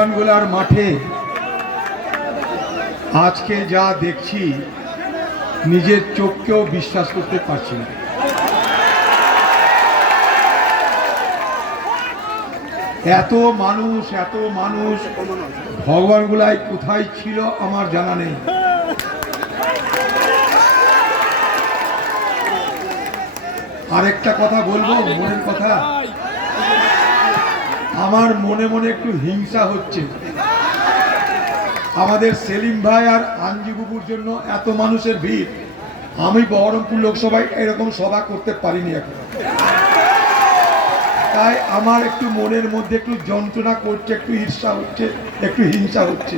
ভগবানগোলার মাঠে আজকে যা দেখছি নিজের চোখকেও বিশ্বাস করতে পারছি না। এত মানুষ ভগবানগোলায় কোথায় ছিল আমার জানা নেই। আরেকটা কথা বলবো, মনের কথা, আমার মনে মনে একটু হিংসা হচ্ছে। আমাদের সেলিম ভাই আর আঞ্জিবুবুর জন্য এত মানুষের ভিড়, আমি বহরমপুর লোকসভায় এরকম সভা করতে পারিনি এখন। তাই আমার একটু মনের মধ্যে একটু যন্ত্রণা করছে, একটু ঈর্ষা হচ্ছে, একটু হিংসা হচ্ছে।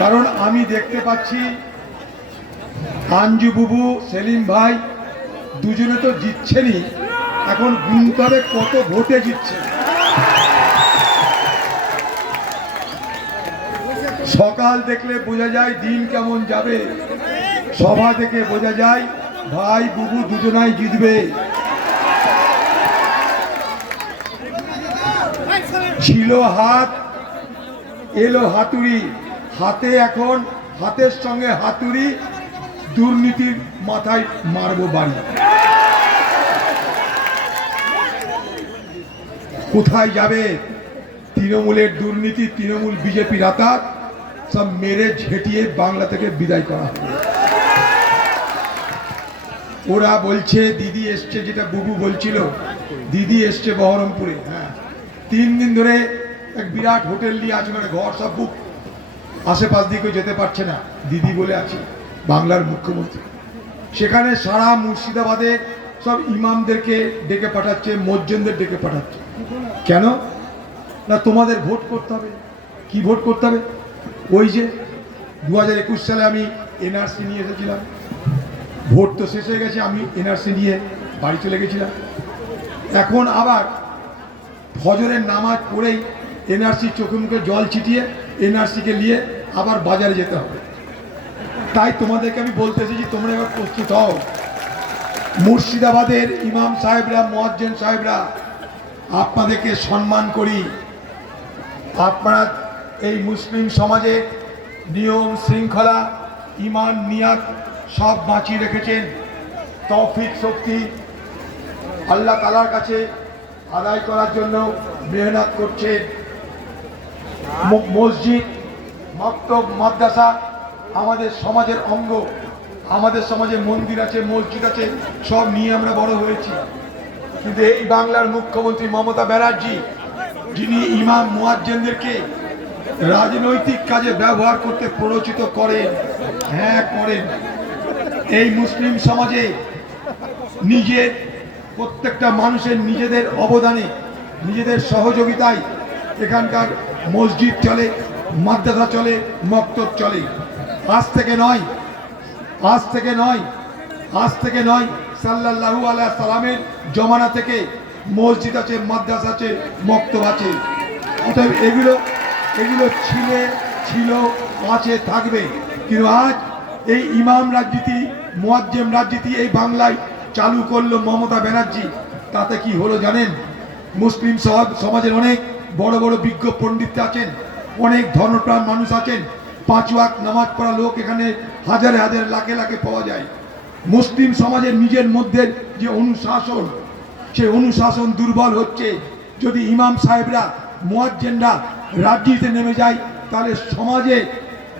কারণ আমি দেখতে পাচ্ছি আঞ্জুবুবু, সেলিম ভাই দুজনে তো জিতছেনই, এখন গুনতরে কত ভোটে জিতছে। সকাল দেখলে বোঝা যায় দিন কেমন যাবে, সভা থেকে বোঝা যায় ভাই বুবু দুজনাই জিতবে। ছিল হাত, এলো হাতুড়ি, হাতে এখন হাতের সঙ্গে হাতুড়ি, দুর্নীতির মাথায় মারবো বাড়ি। কোথায় যাবে? তৃণমূলের দুর্নীতি, তৃণমূল বিজেপির আতাত সব মেরে ঝেঁটিয়ে বাংলা থেকে বিদায় করা হবে। ওরা বলছে দিদি এসছে, যেটা বুবু বলছিল দিদি এসছে বহরমপুরে। হ্যাঁ, 3 দিন ধরে এক বিরাট হোটেল নিয়ে আছে, মানে ঘর সব বুক, আশেপাশ দিকে যেতে পারছে না, দিদি বলে আছে বাংলার মুখ্যমন্ত্রী। সেখানে সারা মুর্শিদাবাদে সব ইমামদেরকে ডেকে পাঠাচ্ছে, মসজিদদের ডেকে পাঠাচ্ছে। কেন না? তোমাদের ভোট করতে হবে। কি ভোট করতে হবে? ওই যে 2021 সালে আমি এনআরসি নিয়ে এসেছিলাম, ভোট তো শেষ হয়ে গেছে, আমি এনআরসি নিয়ে বাড়ি চলে গেছিলাম। এখন আবার ফজরের নামাজ পড়েই এনআরসি চোখে মুখে জল ছিটিয়ে এনআরসিকে নিয়ে আবার বাজারে যেতে হবে। তাই তোমাদেরকে আমি বলতে এসেছি, তোমরা এবার প্রস্তুত হও। মুর্শিদাবাদের ইমাম সাহেবরা, মুয়াজ্জিন সাহেবরা, আপনাদেরকে সম্মান করি। আপনারা এই মুসলিম সমাজে নিয়ম শৃঙ্খলা, ইমান, নিয়াত সব বাঁচিয়ে রেখেছেন। তৌফিক শক্তি আল্লাহ তাআলার কাছে আদায় করার জন্য মেহনত করছেন। মসজিদ, মক্তব, মাদ্রাসা আমাদের সমাজের অঙ্গ। আমাদের সমাজে মন্দির আছে, মসজিদ আছে, সব নিয়ে আমরা বড় হয়েছি। কিন্তু এই বাংলার মুখ্যমন্ত্রী মমতা ব্যানার্জি, যিনি ইমাম মুয়াজ্জিনদেরকে রাজনৈতিক কাজে ব্যবহার করতে প্ররোচিত করেন, হ্যাঁ করেন, এই মুসলিম সমাজে নিজের প্রত্যেকটা মানুষের নিজেদের অবদানে, নিজেদের সহযোগিতায় এখানকার মসজিদ চলে, মাদ্রাসা চলে, মক্তব চলে। আজ থেকে নয়, আজ থেকে নয়, আজ থেকে নয়, সাল্লাল্লাহু আলাইহি সাল্লামের জমানা থেকে মসজিদ আছে, মাদ্রাসা আছে, মক্তব আছে। অতএব এগুলো ছিল, আছে, থাকবে। কিন্তু আজ এই ইমাম রাজনীতি, মুয়াজ্জিম রাজনীতি এই বাংলায় চালু করলো মমতা ব্যানার্জি। তাতে কি হলো জানেন? মুসলিম সমাজের অনেক বড় বড় বিজ্ঞ পণ্ডিত আছেন, অনেক ধর্মপ্রাণ মানুষ আছেন, 5 ওয়াক্ত নামাজ পড়া লোক এখানে হাজারে হাজারে লাখে লাখে পাওয়া যায়। মুসলিম সমাজের নিজের মধ্যে যে অনুশাসন, সেই অনুশাসন দুর্বল হচ্ছে। যদি ইমাম সাহেবরা, মুয়াজ্জিনরা রাজনীতিতে নেমে যায়, তাহলে সমাজে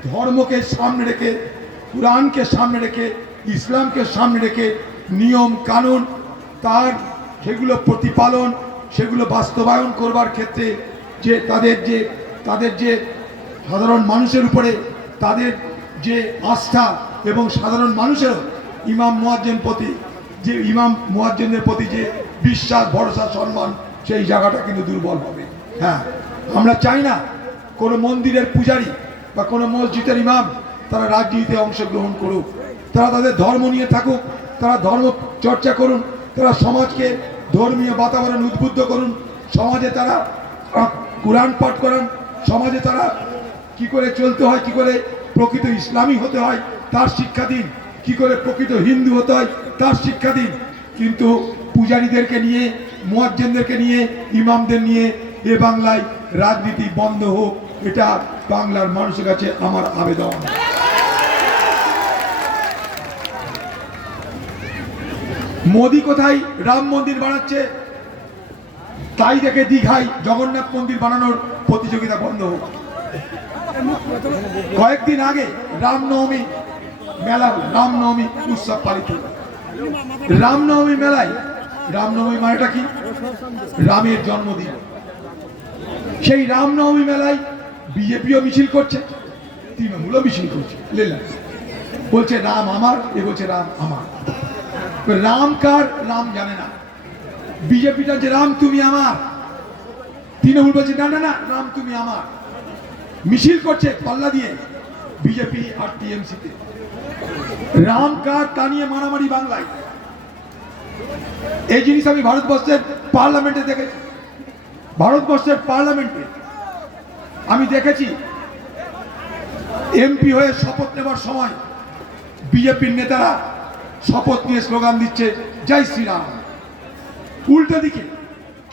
ধর্মকে সামনে রেখে, কুরআনকে সামনে রেখে, ইসলামকে সামনে রেখে নিয়ম কানুন তার সেগুলো প্রতিপালন, সেগুলো বাস্তবায়ন করবার ক্ষেত্রে যে তাদের যে সাধারণ মানুষের উপরে তাদের যে আস্থা, এবং সাধারণ মানুষেরও ইমাম মুয়াজ্জিনদের প্রতি যে বিশ্বাস, ভরসা, সম্মান, সেই জায়গাটা কিন্তু দুর্বল হবে। হ্যাঁ, আমরা চাই না কোনো মন্দিরের পূজারী বা কোনো মসজিদের ইমাম তারা রাজনীতিতে অংশগ্রহণ করুক। তারা তাদের ধর্ম নিয়ে থাকুক, তারা ধর্ম চর্চা করুন, তারা সমাজকে ধর্মীয় বাতাবরণ উদ্বুদ্ধ করুন, সমাজে তারা কুরআন পাঠ করান, সমাজে তারা কি করে চলতে হয়, কি করে প্রকৃত ইসলামী হতে হয় তার শিক্ষা দিন, কি করে প্রকৃত হিন্দু হতে হয় তার শিক্ষা দিন। কিন্তু পূজারীদেরকে নিয়ে, মুয়াজ্জিনদেরকে নিয়ে, ইমামদের নিয়ে এ বাংলায় রাজনীতি বন্ধ হোক, এটা বাংলার মানুষের কাছে আমার আবেদন। মোদি কোথায় রাম মন্দির বানাচ্ছে, তাই দেখে দীঘায় জগন্নাথ মন্দির বানানোর প্রতিযোগিতা বন্ধ হোক। কয়েকদিন আগে রামনবমী মেলা, রামনবমী উৎসব পালিত হল। রামনবমী মেলায়, রামনবমী মানেটা কি? রামের জন্মদিন। সেই রামনবমী মেলায় বিজেপিও মিছিল করছে, তৃণমূলও মিছিল করছে, বলছে রাম আমার, এ বলছে রাম আমার। রাম কার? রাম জানে না। বিজেপিটা যে রাম তুমি আমার, তৃণমূল বলছে না না না, রাম তুমি আমার। মিছিল করছে পাল্লা দিয়ে বিজেপি আর টিএমসিতে। রাম কার তা নিয়ে মারামারি বাংলায়। এই জিনিস আমি ভারতবর্ষের পার্লামেন্টে দেখেছি। ভারতবর্ষের পার্লামেন্টে আমি দেখেছি এমপি হয়ে শপথ নেবার সময় বিজেপির নেতারা শপথ নিয়ে স্লোগান দিচ্ছে জয় শ্রীরাম। উল্টো দিকে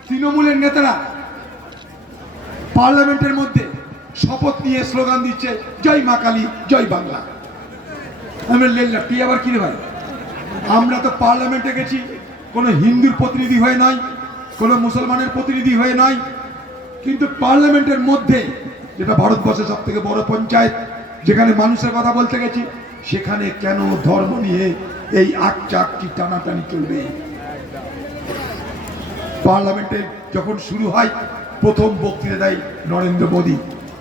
তৃণমূলের নেতারা পার্লামেন্টের মধ্যে শপথ নিয়ে স্লোগান দিচ্ছে জয় মা কালী, জয় বাংলা। আমি লেল্লা তুই আবার কি রে ভাই? আমরা তো পার্লামেন্টে গেছি কোনো হিন্দুর প্রতিনিধি হয়ে নয়, কোনো মুসলমানের প্রতিনিধি হয়ে নয়, কিন্তু পার্লামেন্টের মধ্যে, যেটা ভারতবর্ষের সব থেকে বড় পঞ্চায়েত, যেখানে মানুষের কথা বলতে গেছি, সেখানে কেন ধর্ম নিয়ে এই আকচাকটি টানাটানি চলবে? পার্লামেন্টে যখন শুরু হয়, প্রথম বক্তৃতা দেয় নরেন্দ্র মোদী,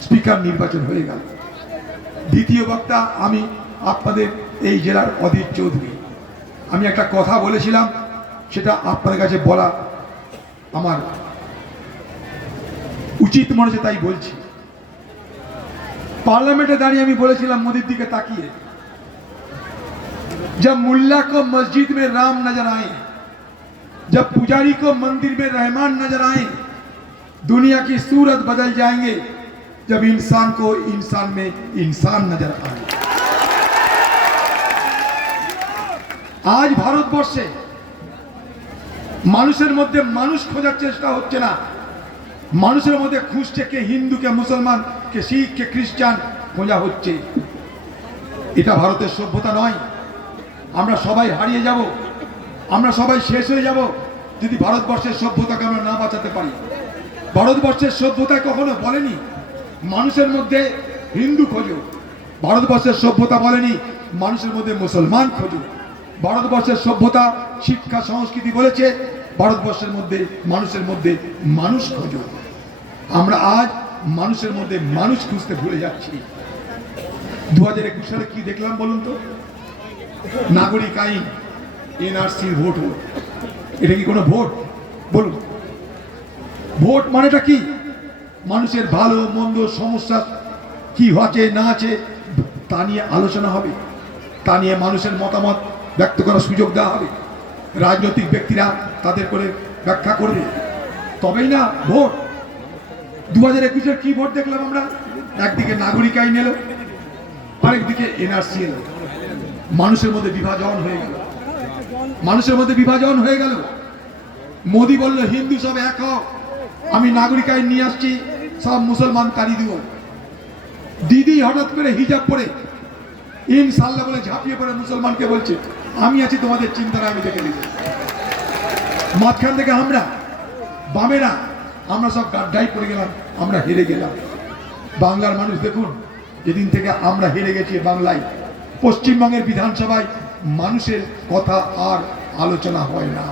স্পিকার নির্বাচন হয়ে গেল। দ্বিতীয় বক্তা আমি আপনাদের এই জেলার অধীর চৌধুরী। আমি একটা কথা বলেছিলাম, সেটা আপনাদের কাছে বলা আমার উচিত মনে হচ্ছে, তাই বলছি। পার্লামেন্টে দাঁড়িয়ে আমি বলেছিলাম মোদির দিকে তাকিয়ে, जब मुल्ला को मस्जिद में राम नजर आए, जब पुजारी को मंदिर में रहमान नजर आए, दुनिया की सूरत बदल जाएंगे जब इंसान को इंसान में इंसान नजर आए। आज ভারতবর্ষে মানুষের মধ্যে মানুষ খোঁজার চেষ্টা হচ্ছে না, মানুষের মধ্যে খুঁজছে কে হিন্দু, কে মুসলমান, কে শিখ, কে খ্রিস্টান খোঁজা হচ্ছে। এটা ভারতের সভ্যতা নয়। আমরা সবাই হারিয়ে যাব, আমরা সবাই শেষ হয়ে যাব যদি ভারতবর্ষের সভ্যতাকে আমরা না বাঁচাতে পারি। ভারতবর্ষের সভ্যতা কখনো বলেনি মানুষের মধ্যে হিন্দু খোঁজো, ভারতবর্ষের সভ্যতা বলেনি মানুষের মধ্যে মুসলমান খোঁজো। ভারতবর্ষের সভ্যতা, শিক্ষা, সংস্কৃতি বলেছে ভারতবর্ষের মধ্যে মানুষের মধ্যে মানুষ খোঁজো। আমরা আজ মানুষের মধ্যে মানুষ খুঁজতে ভুলে যাচ্ছি। 2021 সালে কি দেখলাম বলুন তো? নাগরিক আইন, এনআরসির ভোট হলো। এটা কি কোনো ভোট? বলুন, ভোট মানেটা কি? মানুষের ভালো মন্দ, সমস্যা কি আছে না আছে তা নিয়ে আলোচনা হবে, তা নিয়ে মানুষের মতামত ব্যক্ত করার সুযোগ দেওয়া হবে, রাজনৈতিক ব্যক্তিরা তাদের করে ব্যাখ্যা করবে, তবেই না ভোট। 2021 কি ভোট দেখলাম আমরা? একদিকে নাগরিক আইন এলো, আরেকদিকে এনআরসি এলো। মানুষের মধ্যে বিভাজন হয়ে গেল, মানুষের মধ্যে বিভাজন হয়ে গেল। মোদি বলল হিন্দু সব এক হোক, আমি নাগরিক আইন নিয়ে আসছি, সব মুসলমান তাড়িয়ে দিব। দিদি হঠাৎ করে হিজাব পরে ইনশাআল্লাহ বলে ঝাঁপিয়ে পড়ে মুসলমানকে বলছে আমি আছি তোমাদের চিন্তাটা আমি দেখে নিব। মাঝখান থেকে আমরা বামেরা আমরা সব গাড্ডাই পড়ে গেলাম, আমরা হেরে গেলাম। বাংলার মানুষ দেখুন, যেদিন থেকে আমরা হেরে গেছি বাংলায়, পশ্চিমবঙ্গের বিধানসভায় মানুষের কথা আর আলোচনা হয় না।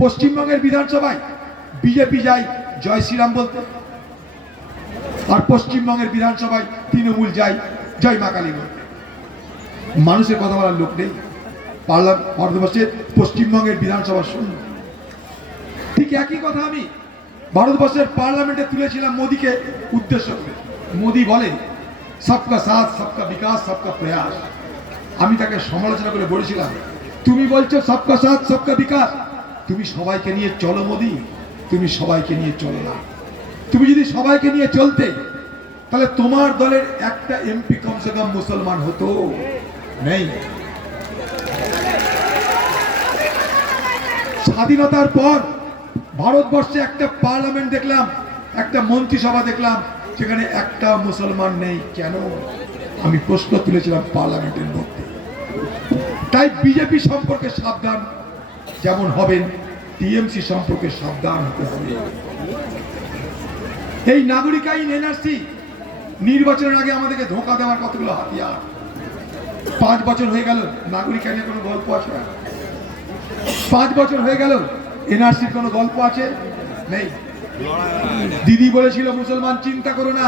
পশ্চিমবঙ্গের বিধানসভায় বিজেপি যায় জয় শ্রীরাম বলতে, আর পশ্চিমবঙ্গের বিধানসভায় তৃণমূল যায় জয় মা কালী বলতে। মানুষের কথা বলার লোক নেই। ভারতবর্ষের পশ্চিমবঙ্গের বিধানসভা শূন্য। ঠিক একই কথা আমি ভারতবর্ষের পার্লামেন্টে তুলেছিলাম মোদিকে উদ্দেশ্য করে। মোদি বলে সবকা সাথ, সবকা বিকাশ, সবকা প্রয়াস। আমি তাকে সমালোচনা করে বলেছিলাম তুমি বলছো সবকা সাথ সবকা বিকাশ, তুমি সবাইকে নিয়ে চলো মোদি, তুমি সবাইকে নিয়ে চলো না। তুমি যদি সবাইকে নিয়ে চলতে তাহলে তোমার দলের একটা এমপি কমসে কম মুসলমান হতো। নেই। স্বাধীনতার পর ভারতবর্ষে একটা পার্লামেন্ট দেখলাম, একটা মন্ত্রিসভা দেখলাম, সেখানে একটা মুসলমান নেই। কেন? আমি প্রশ্ন তুলেছিলাম পার্লামেন্টের মধ্যে। তাই বিজেপি সম্পর্কে সাবধান যেমন হবেন, টিএমসি সম্পর্কে সাবধান হতে হবে। এই নাগরিক আইন এনআরসি নির্বাচনের আগে আমাদেরকে ধোঁকা দেওয়ার কতগুলো হাতিয়ার। 5 বছর হয়ে গেল, নাগরিক আইনের কোনো গল্প আছে? 5 বছর হয়ে গেল, এনআরসির কোনো গল্প আছে? নেই। দিদি বলেছিল মুসলমান চিন্তা করো না,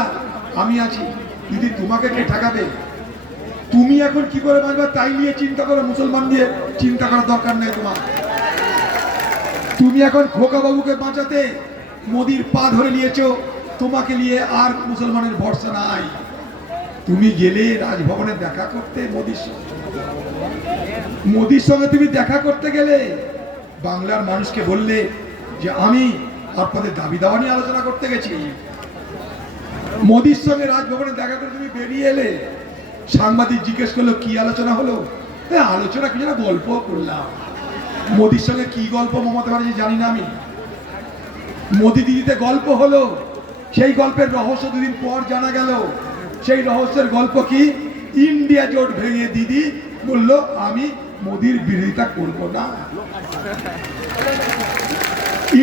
আমি আছি। দিদি, তোমাকে কে ঠেকাবে? তুমি এখন কি করে বাঁচবে তাই নিয়ে চিন্তা করো, মুসলমান দিয়ে চিন্তা করার দরকার নেই তোমার। তুমি এখন খোকা বাবুকে বাঁচাতে মোদির পা ধরে নিয়েছো, তোমাকে নিয়ে আর মুসলমানের ভরসা নাই। তুমি গেলে রাজভবনে দেখা করতে মোদির সঙ্গে তুমি দেখা করতে গেলে বাংলার মানুষকে বললে যে আমি আপনাদের দাবি দাওয়া নিয়ে আলোচনা করতে গেছি। মোদির সঙ্গে রাজভবনে দেখা করে তুমি বেরিয়ে এলে, সাংবাদিক জিজ্ঞেস করলো কি আলোচনা হলো? আলোচনা কি যেন গল্প করলাম। মোদির সঙ্গে কি গল্প মমতা ব্যানার্জি জানি না আমি। মোদি দিদিতে গল্প হলো, সেই গল্পের রহস্য দুদিন পর জানা গেল। সেই রহস্যের গল্প কি? ইন্ডিয়া জোট ভেঙে দিদি বলল আমি মোদির বিরোধিতা করব না।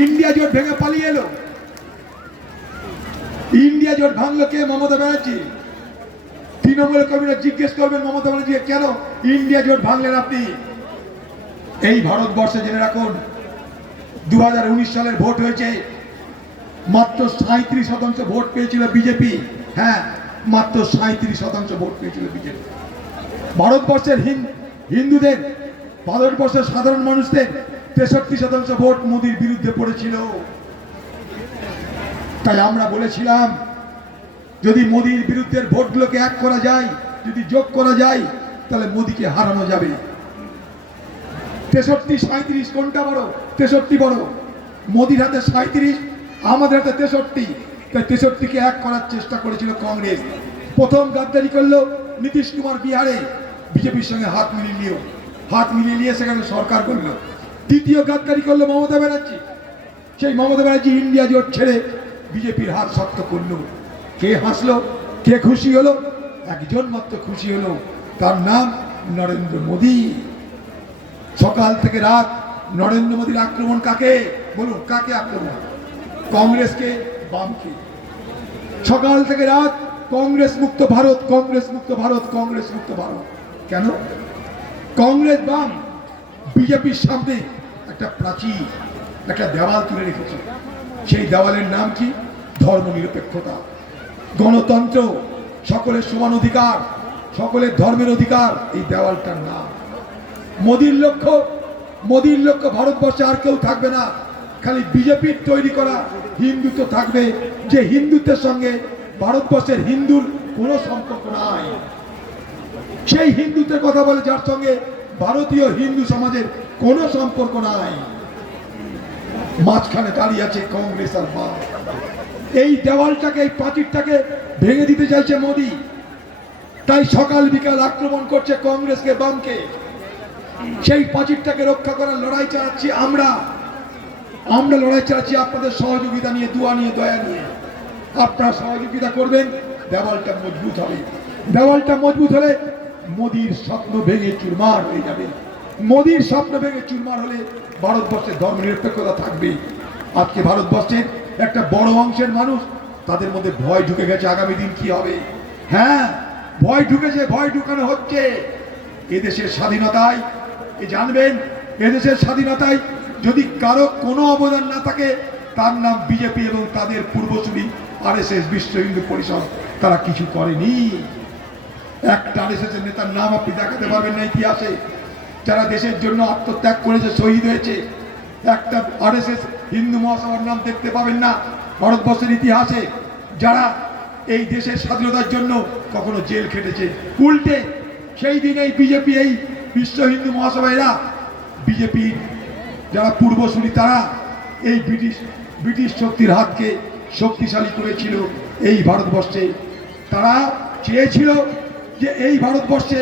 ইন্ডিয়া জোট ভেঙে পালিয়ে এলো। ইন্ডিয়া জোট ভাঙলো কে? মমতা ব্যানার্জি। তৃণমূল কর্মীরা জিজ্ঞেস করবেন মমতা ব্যানার্জি কেন ইন্ডিয়া জোট ভাঙলেন আপনি? এই ভারতবর্ষে জেনে রাখুন, 2019 সালের ভোট হয়েছে, মাত্র 37% ভোট পেয়েছিল বিজেপি। হ্যাঁ, মাত্র 37% ভোট পেয়েছিল বিজেপি। ভারতবর্ষের হিন্দুদের, ভারতবর্ষের সাধারণ মানুষদের 63% ভোট মোদির বিরুদ্ধে পড়েছিল। তাই আমরা বলেছিলাম যদি মোদির বিরুদ্ধের ভোটগুলোকে এক করা যায়, যদি যোগ করা যায়, তাহলে মোদিকে হারানো যাবে। 63-37 কোনটা বড়? 63 বড়। মোদির হাতে 37, আমাদের হাতে 63। তাই 63কে এক করার চেষ্টা করেছিল কংগ্রেস। প্রথম গাদ্দারি করলো নীতিশ কুমার বিহারে, বিজেপির সঙ্গে হাত মিলিয়ে নিয়ে সেখানে সরকার করলো। দ্বিতীয় গাদ্দারি করলো মমতা ব্যানার্জি। সেই মমতা ব্যানার্জি ইন্ডিয়া জোট ছেড়ে বিজেপির হাত শক্ত করলো। কে হাসলো? কে খুশি হলো? একজন মাত্র খুশি হলো, তার নাম নরেন্দ্র মোদী। সকাল থেকে রাত নরেন্দ্র মোদীর আক্রমণ কাকে? বলুন, কাকে আক্রমণ? কংগ্রেসকে, বামকে। সকাল থেকে রাত কংগ্রেস মুক্ত ভারত, কংগ্রেস মুক্ত ভারত, কংগ্রেস মুক্ত ভারত। কেন? কংগ্রেস বাম বিজেপির সামনে একটা প্রাচীর, একটা দেওয়াল তুলে রেখেছে। সেই দেওয়ালের নাম কি? ধর্মনিরপেক্ষতা, গণতন্ত্র, সকলের সমান অধিকার, সকলের ধর্মের অধিকার। এই দেওয়ালটার নাম মোদির লক্ষ্য ভারতবর্ষে আর কেউ থাকবে না, খালি বিজেপির তৈরি করা হিন্দুত্ব থাকবে, যে হিন্দুত্বের সঙ্গে ভারতবর্ষের হিন্দুর কোনো সম্পর্ক নাই। সেই হিন্দুত্বের কথা বলে যার সঙ্গে ভারতীয় হিন্দু সমাজের কোনো সম্পর্ক নাই। মাঝখানে দাঁড়িয়ে আছে কংগ্রেস আর বাম। এই দেওয়ালটাকে, এই প্রাচীরটাকে ভেঙে দিতে চাইছে মোদি। তাই সকাল বিকাল আক্রমণ করছে কংগ্রেসকে, বামকে। সেই প্রাচীরটাকে রক্ষা করার লড়াই চালাচ্ছি আমরা লড়াই চালাচ্ছি আপনাদের সহযোগিতা নিয়ে, দোয়া নিয়ে, দয়া নিয়ে। আপনারা সহযোগিতা করবেন, দেওয়ালটা মজবুত হবে। দেওয়ালটা মজবুত হলে মোদির স্বপ্ন ভেঙে চুরমার হয়ে যাবে। মোদির স্বপ্ন ভেঙে চুরমার হলে ভারতবর্ষের ধর্মনিরপেক্ষতা থাকবে। আজকে ভারতবর্ষের একটা বড় অংশের মানুষ, তাদের মধ্যে ভয় ঢুকে গেছে আগামী দিন কি হবে। হ্যাঁ, ভয় ঢুকেছে, ভয় ঢুকানো হচ্ছে। এদেশের স্বাধীনতায় জানবেন, এদেশের স্বাধীনতায় যদি কারো কোনো অবদান না থাকে, তার নাম বিজেপি এবং তাদের পূর্বসূরি আরএসএস, বিশ্ব হিন্দু পরিষদ। তারা কিছু করেনি। একটা আরএসএস এর নেতার নাম আপনি দেখাতে পারবেন না ইতিহাসে, যারা দেশের জন্য আত্মত্যাগ করেছে, শহীদ হয়েছে। একটা আরএসএস হিন্দু মহাসভার নাম দেখতে পাবেন না ভারতবর্ষের ইতিহাসে, যারা এই দেশের স্বাধীনতার জন্য কখনো জেল খেটেছে। উল্টে সেই দিন এই বিজেপি, এই বিশ্ব হিন্দু মহাসভায়রা, বিজেপির যারা পূর্বসূরি, তারা এই ব্রিটিশ শক্তির হাতকে শক্তিশালী করেছিল এই ভারতবর্ষে। তারা চেয়েছিল যে এই ভারতবর্ষে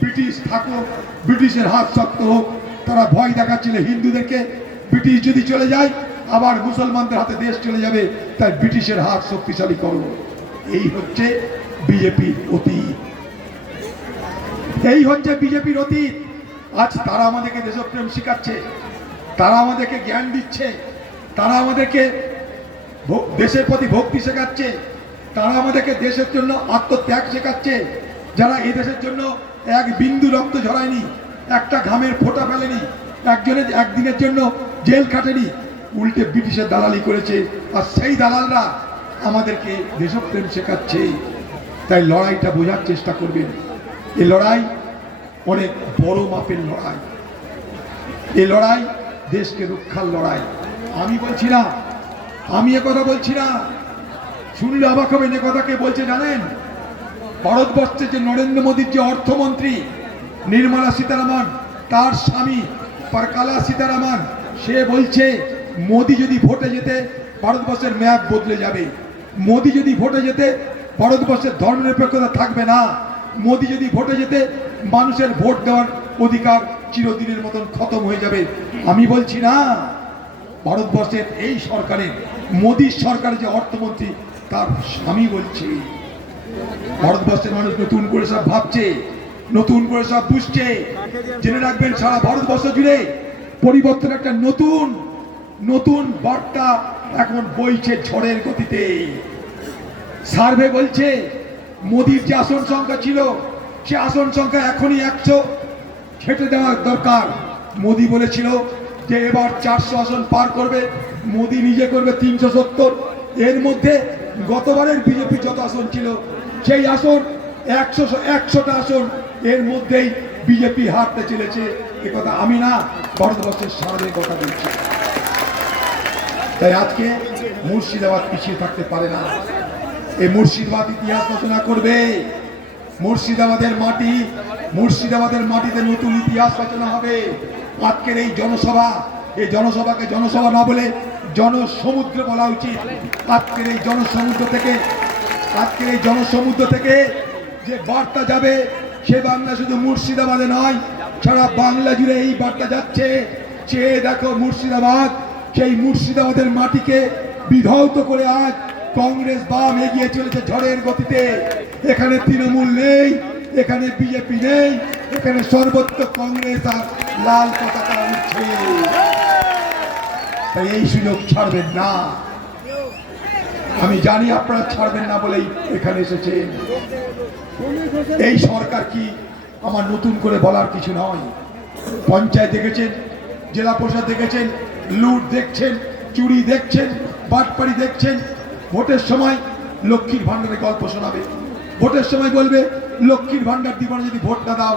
ব্রিটিশ থাকুক, ব্রিটিশের হাত শক্ত হোক। তারা ভয় দেখাচ্ছিল হিন্দুদেরকে, ব্রিটিশ যদি চলে যায় আবার মুসলমানদের হাতে দেশ চলে যাবে, তাই ব্রিটিশের হাত শক্তিশালী করো। এই হচ্ছে বিজেপির অতীত, এই হচ্ছে বিজেপির অতীত। আজ তারা আমাদেরকে দেশপ্রেম শিখাচ্ছে, তারা আমাদেরকে জ্ঞান দিচ্ছে, তারা আমাদেরকে দেশের প্রতি ভক্তি শেখাচ্ছে, তারা আমাদেরকে দেশের জন্য আত্মত্যাগ শেখাচ্ছে। যারা এই দেশের জন্য এক বিন্দু রক্ত ঝরায়নি, একটা ঘামের ফোঁটা ফেলেনি, একদিনের জন্য জেল কাটেনি, উল্টে ব্রিটিশের দালালি করেছে। আর সেই দালালরা আমাদেরকে দেশপ্রেম শেখাচ্ছে। তাই লড়াইটা বোঝার চেষ্টা করবেন। এই লড়াই অনেক বড় মাপের লড়াই, এই লড়াই দেশকে রক্ষার লড়াই। আমি বলছি না, আমি একথা বলছি না, শুনলে অবাক হবেন। একথা কে বলছে জানেন? ভারতবর্ষে যে নরেন্দ্র মোদীর যে অর্থমন্ত্রী নির্মলা সীতারামন, তার স্বামী পরকালা সীতারামন, সে বলছে মোদী যদি ভোটে যেতে ভারতবর্ষের ম্যাপ বদলে যাবে। মোদী যদি ভোটে যেতে ভারতবর্ষের ধর্মনিরপেক্ষতা থাকবে না। মোদী যদি ভোটে যেতে মানুষের ভোট দেওয়ার অধিকার চিরদিনের মতন খতম হয়ে যাবে। আমি বলছি না, ভারতবর্ষের এই সরকারের, মোদীর সরকারের যে অর্থমন্ত্রী, তার স্বামী বলছে। ভারতবর্ষের মানুষ নতুন করে সব ভাবছে, নতুন করে সব বুঝছে। জেনে রাখবেন, সারা ভারতবর্ষ জুড়ে পরিবর্তন একটা নতুন নতুন বার্তা এখন বইছে ঝড়ের গতিতে। সার্ভে বলছে মোদীর যে আসন সংখ্যা ছিল, সে আসন সংখ্যা এখনই 100 ছেটে দেওয়ার দরকার। মোদী বলেছিল যে এবার 400 আসন পার করবে, মোদী নিজে করবে 370। এর মধ্যে গতবারের বিজেপি যত আসন ছিল, সেই আসন 100টা আসন এর মধ্যেই বিজেপি হারতে চলেছে। এ কথা আমি না, ভারতবর্ষের সার্ভে কথা বলছি। তাই আজকে মুর্শিদাবাদ পিছিয়ে থাকতে পারে না। এই মুর্শিদাবাদ ইতিহাস রচনা করবে। মুর্শিদাবাদের মাটি, মুর্শিদাবাদের মাটিতে নতুন ইতিহাস রচনা হবে। আজকের এই জনসভা, এই জনসভাকে জনসভা না বলে জনসমুদ্র বলা উচিত। আজকের এই জনসমুদ্র থেকে যে বার্তা যাবে, সে বাংলা শুধু মুর্শিদাবাদে নয়, সারা বাংলা জুড়ে এই বার্তা যাচ্ছে। চেয়ে দেখো মুর্শিদাবাদ, সেই মুর্শিদাবাদের মাটিকে বিধৌত করে আজ কংগ্রেস বাম এগিয়ে চলেছে ঝড়ের গতিতে। এখানে তৃণমূল নেই, এখানে বিজেপি নেই, এখানে সর্বত্র কংগ্রেস আর লাল পতাকা উঠছে। তাই এই সুযোগ ছাড়বেন না। আমি জানি আপনারা ছাড়বেন না বলেই এখানে এসেছেন। এই সরকার কি আমার নতুন করে বলার কিছু নয়। পঞ্চায়েত দেখেছেন, জেলা পরিষদ দেখেছেন, লুট দেখছেন, চুরি দেখছেন, বাটপাড়ি দেখছেন। ভোটের সময় লক্ষ্মীর ভান্ডারের গল্প শোনাবে, ভোটের সময় বলবে লক্ষ্মীর ভান্ডার দিব না যদি ভোট না দাও।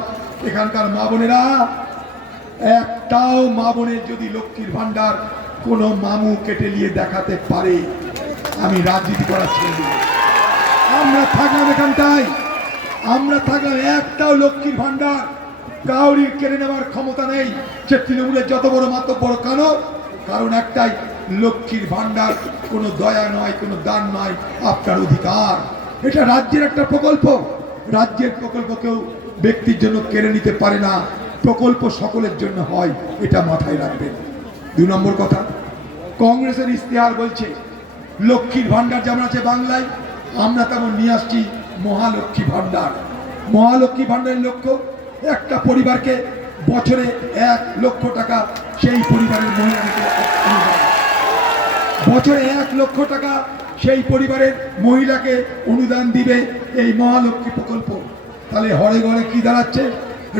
এখানকার মা বোনেরা, একটাও মা বোনের যদি লক্ষ্মীর ভান্ডার কোনো মামু কেটে নিয়ে দেখাতে পারে, আমি রাজনীতি করা ছেড়ে দেব। আমরা থাকলাম এখানটায়, আমরা থাকলাম, একটাও লক্ষ্মীর ভান্ডার কাউরি কেড়ে নেওয়ার ক্ষমতা নেই। সে তৃণমূলের যত বড় মাতব্বর কারণ একটাই, লক্ষ্মীর ভান্ডার কোনো দয়া নয়, কোনো দান নয়, আপনার অধিকার। এটা রাজ্যের একটা প্রকল্প। রাজ্যের প্রকল্প কেউ ব্যক্তির জন্য কেড়ে নিতে পারে না, প্রকল্প সকলের জন্য হয়, এটা মাথায় রাখবেন। 2 নম্বর কথা, কংগ্রেসের ইশতেহার বলছে লক্ষ্মীর ভান্ডার যেমন আছে বাংলায়, আমরা তেমন নিয়ে আসছি মহালক্ষ্মী ভান্ডার। মহালক্ষ্মী ভান্ডারের লক্ষ্য, একটা পরিবারকে বছরে 1 লক্ষ টাকা সেই পরিবারের মহিলাকে, বছরে 1 লক্ষ টাকা সেই পরিবারের মহিলাকে অনুদান দিবে এই মহালক্ষ্মী প্রকল্প। তাহলে হরে ঘরে কি দাঁড়াচ্ছে?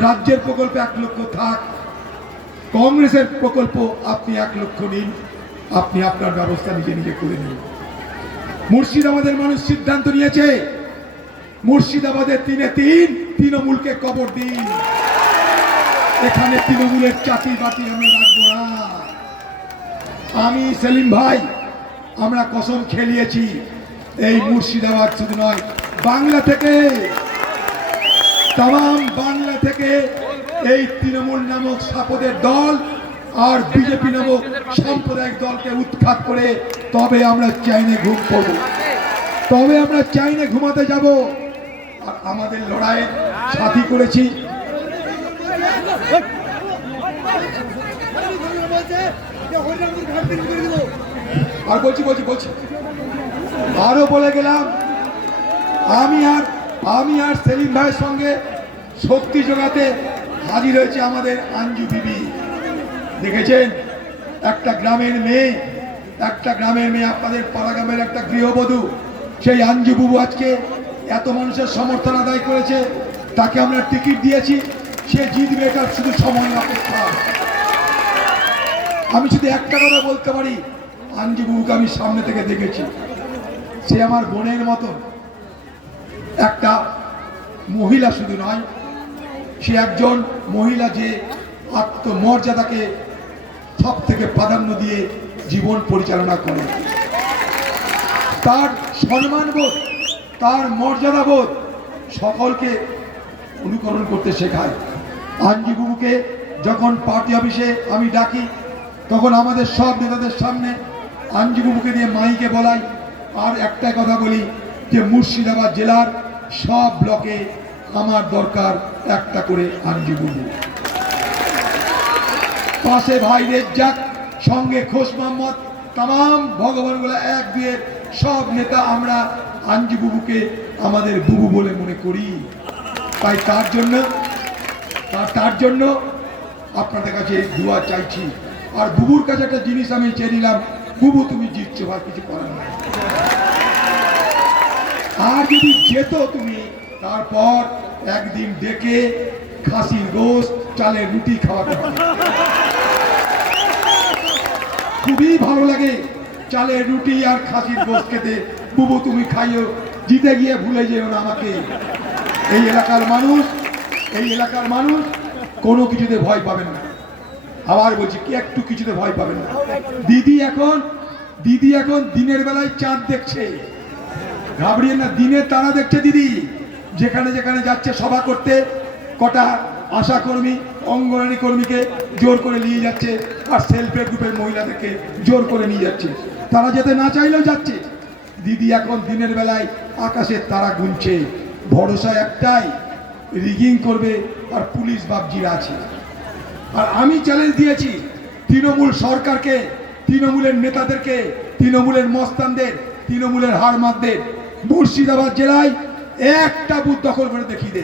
রাজ্যের প্রকল্প 1 লক্ষ থাক, কংগ্রেসের প্রকল্প আপনি 1 লক্ষ নিন, আপনি আপনার ব্যবস্থা নিজে নিজে করে নিন। মুর্শিদাবাদের মানুষ সিদ্ধান্ত নিয়েছে, মুর্শিদাবাদের 3-3 তৃণমূলকে কবর দিন। এখানে তৃণমূলের চাকরি বাতি আমরা রাখবো না। আমি সেলিম ভাই, আমরা কসম খেলিয়েছি, এই মুর্শিদাবাদ শুধু নয়, বাংলা থেকে, তাম বাংলা থেকে এই তৃণমূল নামক সাপদের দল আর বিজেপি নামক সাম্প্রদায়িক দলকে উৎখাত করে তবে আমরা চাইনে ঘুম পড়ব, তবে আমরা চাইনে ঘুমাতে যাব। আর আমাদের লড়াইয়ের সাথী করেছি আর বলছি বলছি বলছি আরো বলে গেলাম, আমি আর সেলিম ভাইয়ের সঙ্গে শক্তি জোগাতে হাজির হয়েছে আমাদের আঞ্জু বিবি। দেখেছেন, একটা গ্রামের মেয়ে আপনাদের পাড়া গ্রামের একটা গৃহবধূ, সেই আঞ্জু বুবু আজকে এত মানুষের সমর্থন আদায় করেছে। তাকে আমরা টিকিট দিয়েছি, সে জিতবে, এটার শুধু সময় অপেক্ষা। আমি শুধু একটা কথা বলতে পারি, আঞ্জু বুবুকে আমি সামনে থেকে দেখেছি, সে আমার বোনের মতো একটা মহিলা। শুধু নয়, সে একজন মহিলা যে আত্মমর্যাদাকে সব থেকে প্রাধান্য দিয়ে জীবন পরিচালনা করে। তার সম্মানবোধ, তার মর্যাদাবোধ সকলকে অনুকরণ করতে শেখায়। আঞ্জু বুবুকে যখন পার্টি অফিসে আমি ডাকি, তখন আমাদের সব নেতাদের সামনে আঞ্জু বুবুকে দিয়ে মাইকে বলাই, আর একটা কথা বলি যে মুর্শিদাবাদ জেলার সব ব্লকে আমার দরকার একটা করে আঞ্জু বুবু। পাশে ভাই রেজ্জাক, সঙ্গে খোশ মোহাম্মদ, তাম ভগবানগুলা এক দিয়ে সব নেতা আমরা আঞ্জু বুবুকে আমাদের বুবু বলে মনে করি। তাই তার জন্য আপনাদের কাছে দোয়া চাইছি। আর বুবুর কাছে একটা জিনিস আমি চেয়ে নিলাম, বুবু তুমি জিতছো, আর কিছু করার নাই। আর যদি যেত তুমি, তারপর একদিন ডেকে খাসির গোশত, চালের রুটি খাওয়াতে হবে। খুবই ভালো লাগে চালের রুটি আর খাসির গোশত খেতে। বুবু তুমি খাইও, জিতে গিয়ে ভুলে যেও না আমাকে। এই এলাকার মানুষ কোনো কিছুতে ভয় পাবেন না। আবার বলছি, কি একটু কিছুতে ভয় পাবেন না। দিদি এখন দিনের বেলায় চাঁদ দেখছে, ঘাবড়িয়ে না, দিনের তারা দেখছে দিদি। যেখানে যেখানে যাচ্ছে সভা করতে, কটা আশা কর্মী, অঙ্গনারী কর্মীকে জোর করে নিয়ে যাচ্ছে, আর সেলফ হেল্প গ্রুপের মহিলাদেরকে জোর করে নিয়ে যাচ্ছে। তারা যেতে না চাইলেও যাচ্ছে। দিদি এখন দিনের বেলায় আকাশের তারা গুনছে, ভরসা একটাই, রিগিং করবে আর পুলিশ বাবজিরা আছে। আর আমি চ্যালেঞ্জ দিয়েছি তৃণমূল সরকারকে, তৃণমূলের নেতাদেরকে, তৃণমূলের মস্তানদের, তৃণমূলের হারমাতদের, মুর্শিদাবাদ জেলায় একটা বুথ দখল করে দেখিয়ে দে।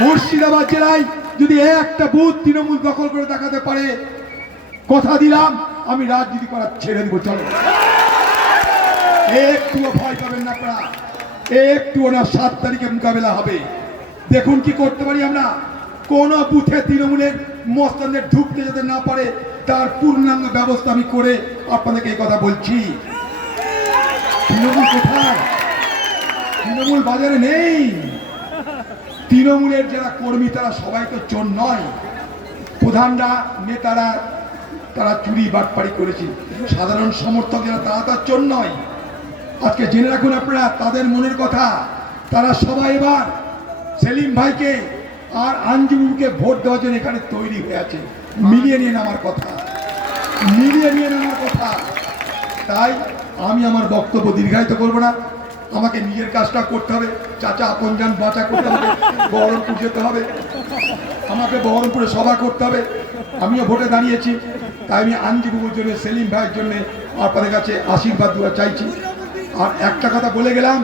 মুর্শিদাবাদ জেলায় যদি একটা বুথ তৃণমূল দখল করে দেখাতে পারে, কথা দিলাম আমি রাজনীতি করা ছেড়ে দেবো। চলো, একটুও ভয় পাবেন না আপনারা, একটুও না। 7 তারিখে মোকাবেলা হবে। দেখুন কি করতে পারি আমরা। কোন বুথে তৃণমূলের মস্তানদের ঢুকতে যেতে না পারে, তার পূর্ণাঙ্গ ব্যবস্থা আমি করে আপনাদেরকে এই কথা বলছি। তৃণমূল কোথায়? তৃণমূল বাজারে নেই। তৃণমূলের যারা কর্মী তারা সবাই তো চোর নয়। প্রধানরা, নেতারা তারা চুরি বাটপাড়ি করেছে। সাধারণ সমর্থক যারা তারা তার চোর নয়। আজকে জেনে রাখুন আপনারা তাদের মনের কথা। তারা সবাই এবার সেলিম ভাইকে আর আঞ্জু বুবুকে ভোট দেওয়ার জন্য এখানে তৈরি হয়ে আছে। মিলিয়ে নিয়ে নামার কথা, মিলিয়ে নিয়ে নামার কথা। তাই আমি আমার বক্তব্য দীর্ঘায়িত করব না। আমাকে নিজের কাজটা করতে হবে। চাচা আপনজান বাঁচা করতে হবে, বহরমপুর যেতে হবে, আমাকে বহরমপুরে সভা করতে হবে। আমিও ভোটে দাঁড়িয়েছি। তাই আমি আঞ্জু বুবুর জন্য, সেলিম ভাইয়ের জন্য আপনাদের কাছে আশীর্বাদ দোয়া চাইছি। আর একটা কথা বলে গেলাম,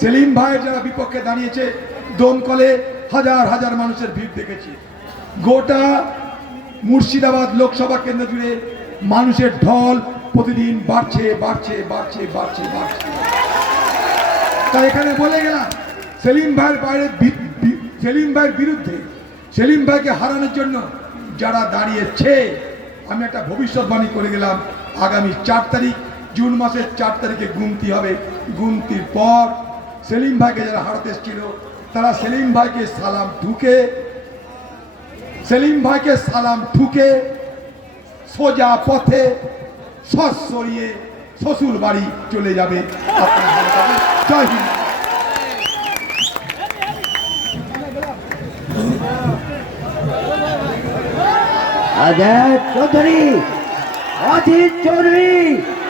সেলিম ভাইয়ের যারা বিপক্ষে দাঁড়িয়েছে, দমকলে হাজার হাজার মানুষের ভিড় দেখেছি। গোটা মুর্শিদাবাদ লোকসভা কেন্দ্র জুড়ে মানুষের ঢল প্রতিদিন বাড়ছে বাড়ছে বাড়ছে বাড়ছে বাড়ছে। তাই এখানে বলে গেলাম, সেলিম ভাইয়ের বিরুদ্ধে, সেলিম ভাইকে হারানোর জন্য যারা দাঁড়িয়েছে, আমি একটা ভবিষ্যৎবাণী করে গেলাম। আগামী 4 তারিখ, জুন মাসের 4 তারিখে গুনতি হবে। গুনতির পর সেলিম ভাইকে যারা হারাতে এসেছিল, তারা সেলিম ভাইকে সালাম ঠুকে সোজা পথে সরিয়ে শ্বশুর বাড়ি চলে যাবে। জয় হিন্দ। अजय चौधरी, अजीत चौधरी।